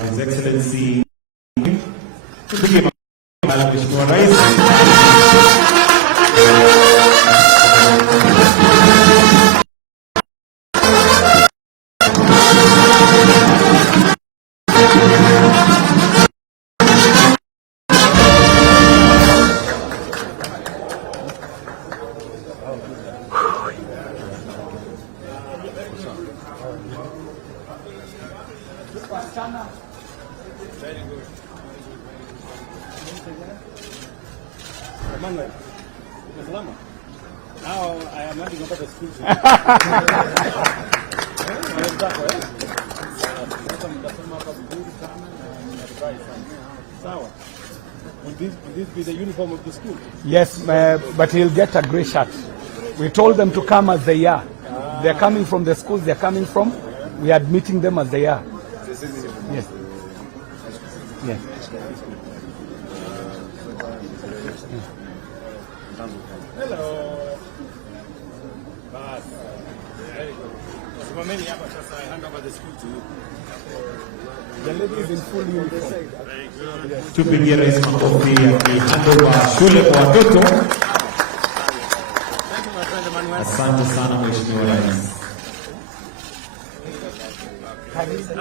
His Excellency Mheshimiwa Rais. Very good. Emmanuel, now I am handing over the school to you. Will this be the uniform of the school? Yes, but he'll get a grey shirt. We told them to come as they are. They're coming from the schools they're coming from. We are admitting them as they are. Yes. Yes. Hello. Bas. Very good. Simameni hapa sasa, I hand over the school to you. The lady is in full uniform. Very good. Tupigie rais makofi akihandover shule kwa watoto. Thank you, my friend Emmanuel. Asante sana Mheshimiwa Rais. Very good.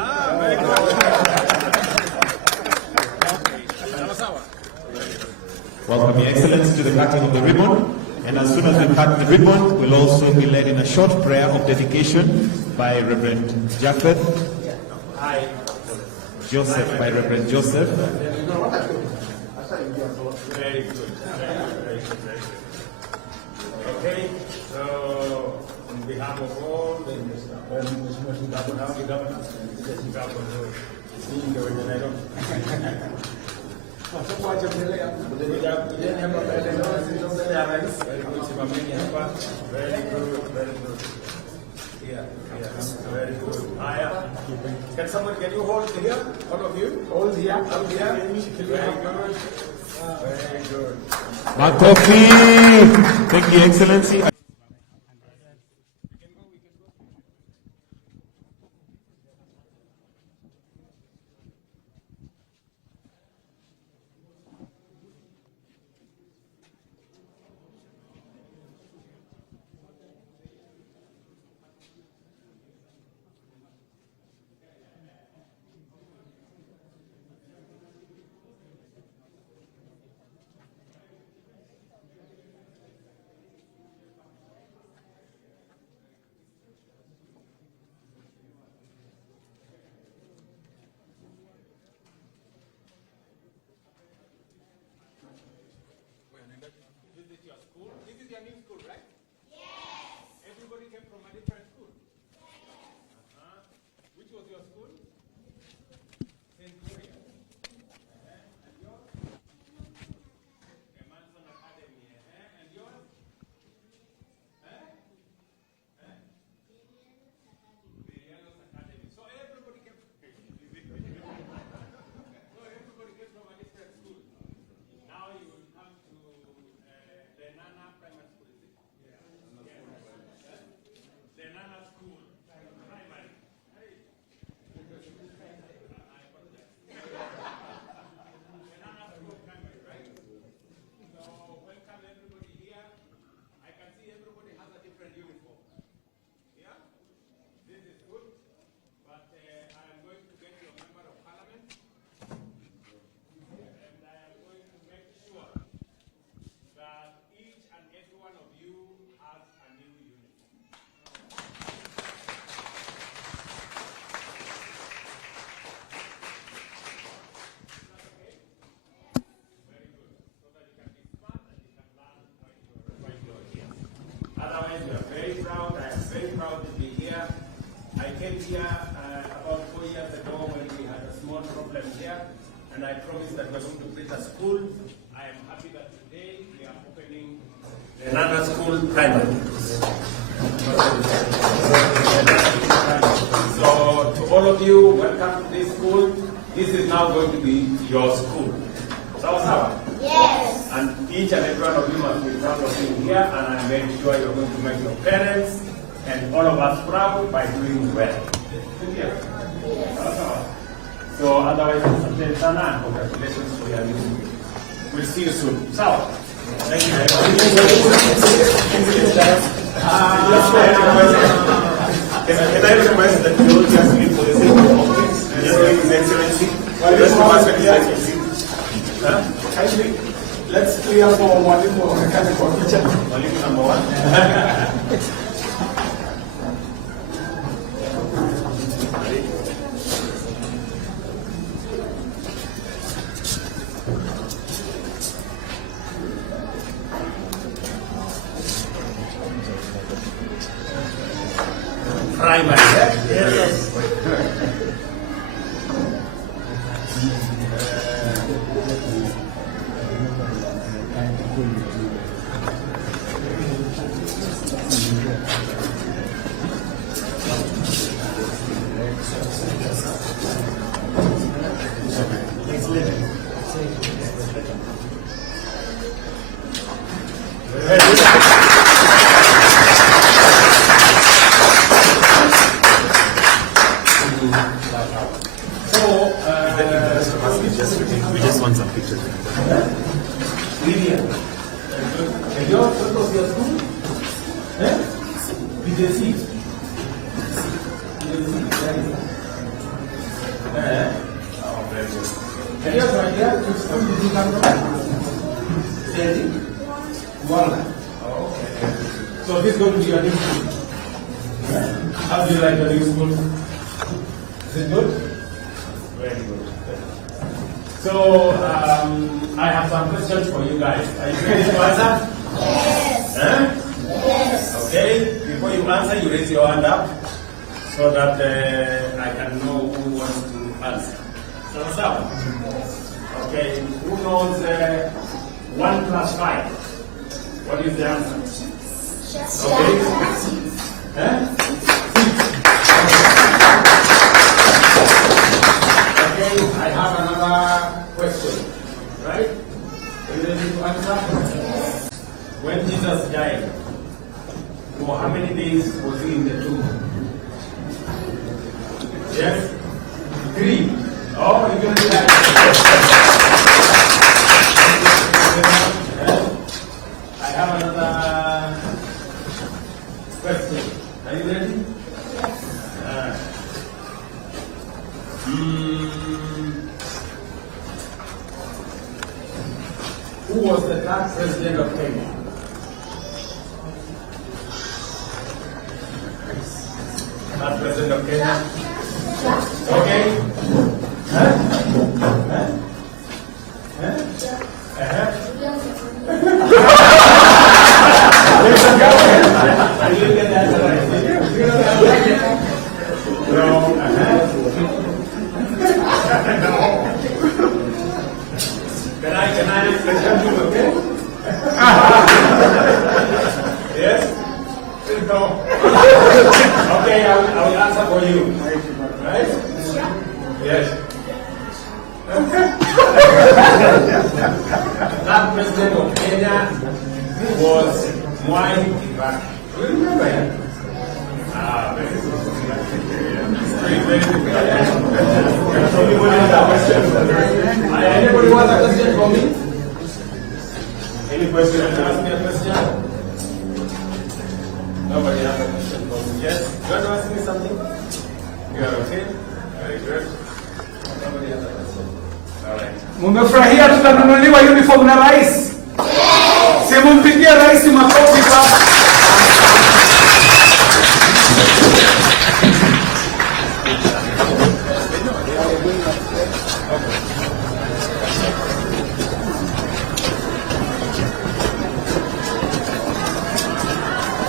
Welcome, Your Excellency, to the cutting of the ribbon. And as soon as we cut the ribbon, we'll also be led in a short prayer of dedication by Reverend Japheth. Joseph, by Reverend Joseph. Very good. Very good. Okay, so on behalf of all the very good, very good. Yeah, very good. Can you hold here? All of you? Hold here. Hold here. Very good. Very good. Makofi. Thank you, Your Excellency. This is your school? This is your new school, right? Yes. Everybody came from a different school? Yes. Which was your school? St. Gloria. And yours? Emanson Academy. And yours? Virianos Academy. So everybody came from a different school. Now you will come to Lenana Primary School, is it? Yeah. Lenana School Primary. Hey. I apologize. Lenana School Primary, right? So welcome everybody here. I can see everybody has a different uniform. Yeah? This is good. But I am going to get your member of parliament. And I am going to make sure that each and every one of you has a new uniform. Is that okay? Very good. So that you can be smart and you can learn while you are here. Otherwise, we are very proud. I am very proud to be here. I came here about 4 years ago when we had a small problem here. And I promised that we're going to build a school. I am happy that today we are opening Lenana School Primary. So to all of you, welcome to this school. This is now going to be your school. Sawa? Yes. And each and every one of you must be proud of being here, and I'm very sure you're going to make your parents and all of us proud by doing well. Yes. So otherwise, asante sana and congratulations for your new. We'll see you soon. Sawa. Thank you very much. Can I request that you all just leave for the sake of optics? Just leave His Excellency. Just to ask His Excellency. Actually, let's clear for Mwalimu mechanical teacher. Mwalimu number 1. Primary. Yes. We just want some pictures. Brilliant. And your photo of your school? Did you see? Oh, very good. And your idea, which school did you come from? Sandy? Walnut. Oh, okay. So this is going to be your new school. How do you like your new school? Is it good? Very good. So, I have some questions for you guys. Are you ready to answer? Yes. Huh? Yes. Okay. Before you answer, you raise your hand up so that I can know who wants to answer. So, okay. Who knows 1 plus 5? What is the answer? Okay. Huh? 6. Okay. I have another question. Right? Are you ready to answer? When Jesus died, for how many days was he in the tomb? Yes? 3. Oh, you're going to die. I have another question. Are you ready? Yes. Who was the third president of Kenya? Third president of Kenya? Okay. Huh? Huh? Huh? I didn't get that right. No. Can I continue, okay? Yes? No. Okay, I will answer for you. Right? Yes. That president of Kenya was Mwai Kibaki. Do you remember him? Ah, very good. Very good. Anybody wants a question for me? Any question? Ask me a question. Nobody has a question for me. Yes? You want to ask me something? You are okay? Very good. Nobody has a question. All right. Mumefurahia tutanunuliwa uniform na rais? Si mumpigie rais makofi baba.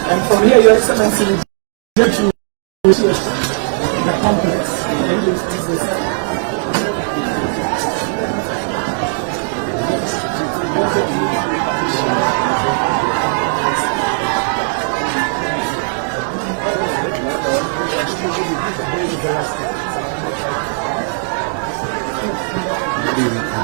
And from here, Your Excellency, we get to the complex. Good evening.